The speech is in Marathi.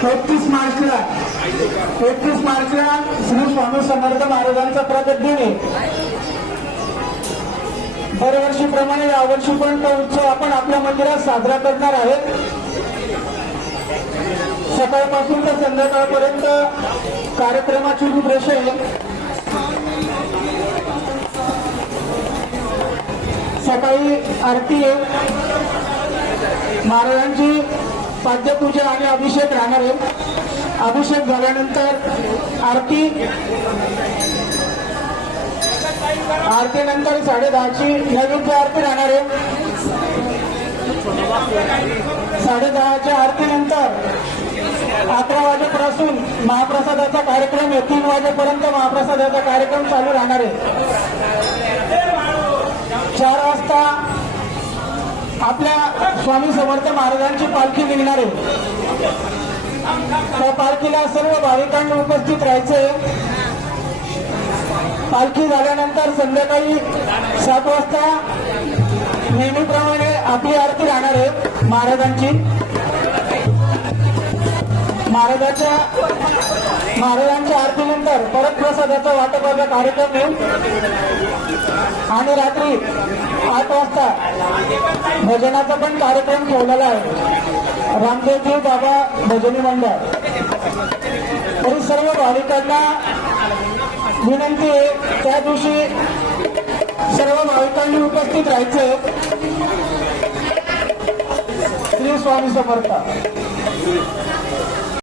31 मार्चला श्री स्वामी समर्थ महाराजांचा प्रकट दिन आहे। दरवर्षीप्रमाणे यावर्षी पण तो उत्सव आपण आपल्या मंदिरात साजरा करणार आहे। सकाळपासून तर संध्याकाळपर्यंत कार्यक्रमाची रूपरेषा आहे। सकाळी आरती आहे, महाराजांची पाद्यपूजा आणि अभिषेक राहणार आहे। अभिषेक झाल्यानंतर आरतीनंतर 10:30ची नैवेद्य आरती राहणार आहे। 10:30च्या आरतीनंतर 11 वाजेपासून महाप्रसादाचा कार्यक्रम आहे। 3 वाजेपर्यंत महाप्रसादाचा कार्यक्रम चालू राहणार आहे। 4 वाजता आपल्या स्वामी समर्थ महाराजांची पालखी निघणार आहे। त्या पालखीला सर्व भाविकांनी उपस्थित राहायचे। पालखी झाल्यानंतर संध्याकाळी 7 वाजता नेहमीप्रमाणे आपली आरती राहणार आहे महाराजांची। महाराजांच्या आरतीनंतर परत प्रसादाचा वाटपाचा कार्यक्रम आहे आणि रात्री 8 वाजता भजनाचा पण कार्यक्रम ठेवलेला आहे। रामदेवजी बाबा भजनी मंडळ। तरी सर्व भाविकांना विनंती आहे, त्या दिवशी सर्व भाविकांनी उपस्थित राहायचे। श्री स्वामी समर्थ।